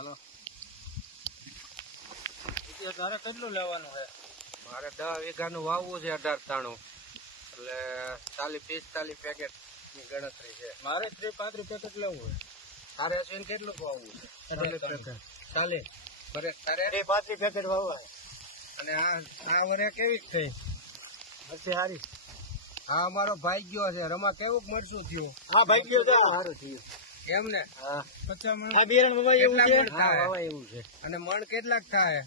હાલો તારે કેટલું લેવાનું છે? મારે 10 વીઘાનું વાવવું છે 18 એટલે 40-45 પેકેટ ની ગણતરી છે. મારે 30-35 પેકેટ લેવું છે. તારે અશ્વિન કેટલું વાવવું છે? 40 બરે તારે 35 પેકેટ વાવવા. અને આ વરે કેવી થઈ પછી હારી. હા અમારો ભાઈ ગયો છે રમા, કેવું મરસું થયું? હા ભાઈ ગયો છે, સારું થયું એમ ને? હા 50 મણ. આ બિયારણ વવાય એવું છે. હા વવાય એવું છે. અને મણ કેટલાક થાય?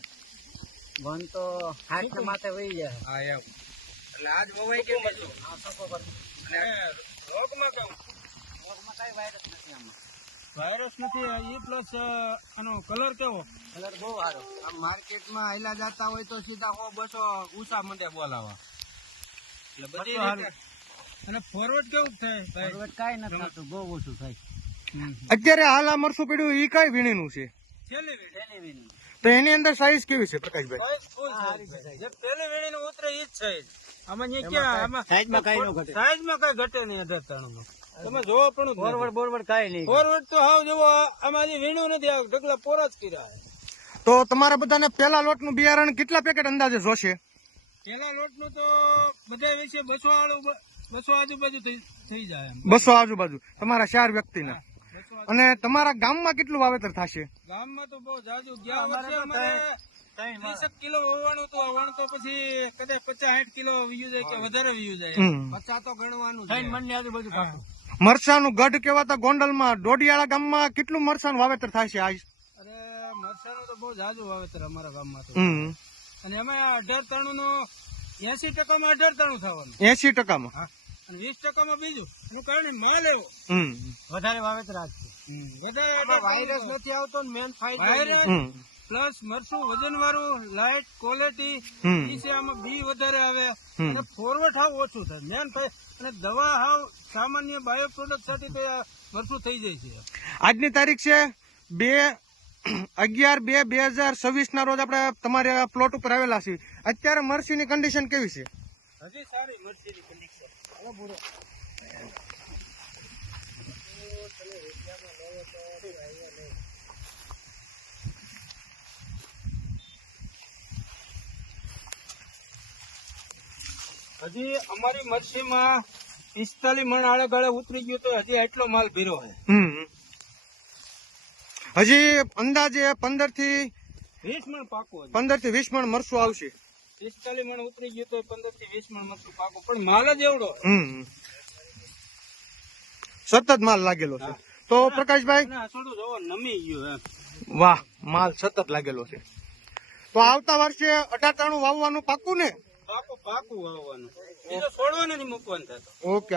મન તો 60 ના માથે વહી જાય. હા એમ એટલે આજ વવાઈ કેમ હતું? હા સકો પર. અને રોગમાં કેવું? રોગમાં કઈ વાયરસ નથી આમાં. વાયરસ નથી. ઈ પ્લસ આનો કલર કેવો? કલર બહુ સારો. આમ માર્કેટમાં આયલા જતા હોય તો સીધા 100-200 ઊંચા મંડે બોલાવા. એટલે બધી રીતે. અને ફોરવર્ડ કેવું થાય? ફોરવર્ડ કાઈ નથી થતું, બહુ ઓછું થાય. અત્યારે હાલ આ મરસું પડ્યું ઈ કઈ વીણીનું છે? છેલ્લી ટેલિવિઝન તો એની અંદર સાઈઝ કેવી છે પ્રકાશભાઈ? Full size. જે પેલી વીણીનું ઉતરે ઈ જ સાઈઝ. આમાં ન્યા ક્યાં આમાં સાઈઝમાં કાઈ ન ઘટે. સાઈઝમાં કઈ ઘટે નહીં. 18 તમે જોવો પણ ફોરવર્ડ બોરવર્ડ કાઈ નહીં. ફોરવર્ડ તો હાવ જેવો આમાં હજી વીણ્યું નથી. આ ઢગલા પોરા જ કર્યા છે. તો તમારા બધાને પેલા લોટનું બિયારણ કેટલા પેકેટ અંદાજે જોશે? પેલા લોટનું તો બધા વિશે 200 આજુબાજુ થઈ જાય એમ. 200 આજુબાજુ તમારા 4 વ્યક્તિના. 200 અને તમારા ગામમાં કેટલું વાવેતર થશે? ગામમાં તો બહુ જાજુ. ગયા વર્ષે અમારે 30 કિલો હોવાનું તો વણ તો પછી કદાચ 50-60 કિલો વીયું જાય કે વધારે વીયું જાય. 50 તો ગણવાનું છે. 3 મણની આજુબાજુ પાકું. મરસાનું ગઢ કહેવાતા ગોંડલમાં ડોડિયાળા ગામમાં કેટલું મરસાનું વાવેતર થાય છે આજ? અરે મરચાનું તો બહુ જાજુ વાવેતર અમારા ગામમાં તો. અને અમે 18 નો 80% માં 18 થવાનું. 80%? હા. અને 20% માં બીજું. એનું કારણ માલ એવો. વધારે વાવેતર આજ છે. વધારે વાયરસ નથી આવતો ને મેન ફાયદો વાયરસ પ્લસ મરચું વજન વાળું લાઇટ ક્વોલિટી છે. આમાં બી વધારે આવે અને ફોરવર્ડ હાવ ઓછું થાય. મેન અને દવા હાવ સામાન્ય બાયો પ્રોડક્ટ સાથે તો આ મરચું થઈ જાય છે. આજની તારીખ છે 2/11/2026 ના રોજ આપણે તમારા પ્લોટ ઉપર આવેલા છીએ. અત્યારે મરસીની કન્ડિશન કેવી છે? હજી સારી મરચીની કન્ડિશન. હજી અમારી મરસીમાં 45 મણ આળે ગાળે ઉતરી ગયું તો હજી આટલો માલ ભીરો છે. હજી અંદાજે 15 થી 20 મણ પાકું. 15 થી 20 મણ મરસું આવશે. 45 મણ ઉતરી ગયું તો 15 થી 20 મણ મરચું પાકું. પણ માલ જ એવડો. સતત માલ લાગેલો છે. તો પ્રકાશભાઈ થોડું જોવો નમી ગયું એમ. વાહ, માલ સતત લાગેલો છે. તો આવતા વર્ષે 18 વાવવાનું પાકું ને? પાકું વાવવાનું. બીજો છોડવાનું નહીં મૂકવાનું થતું. ઓકે.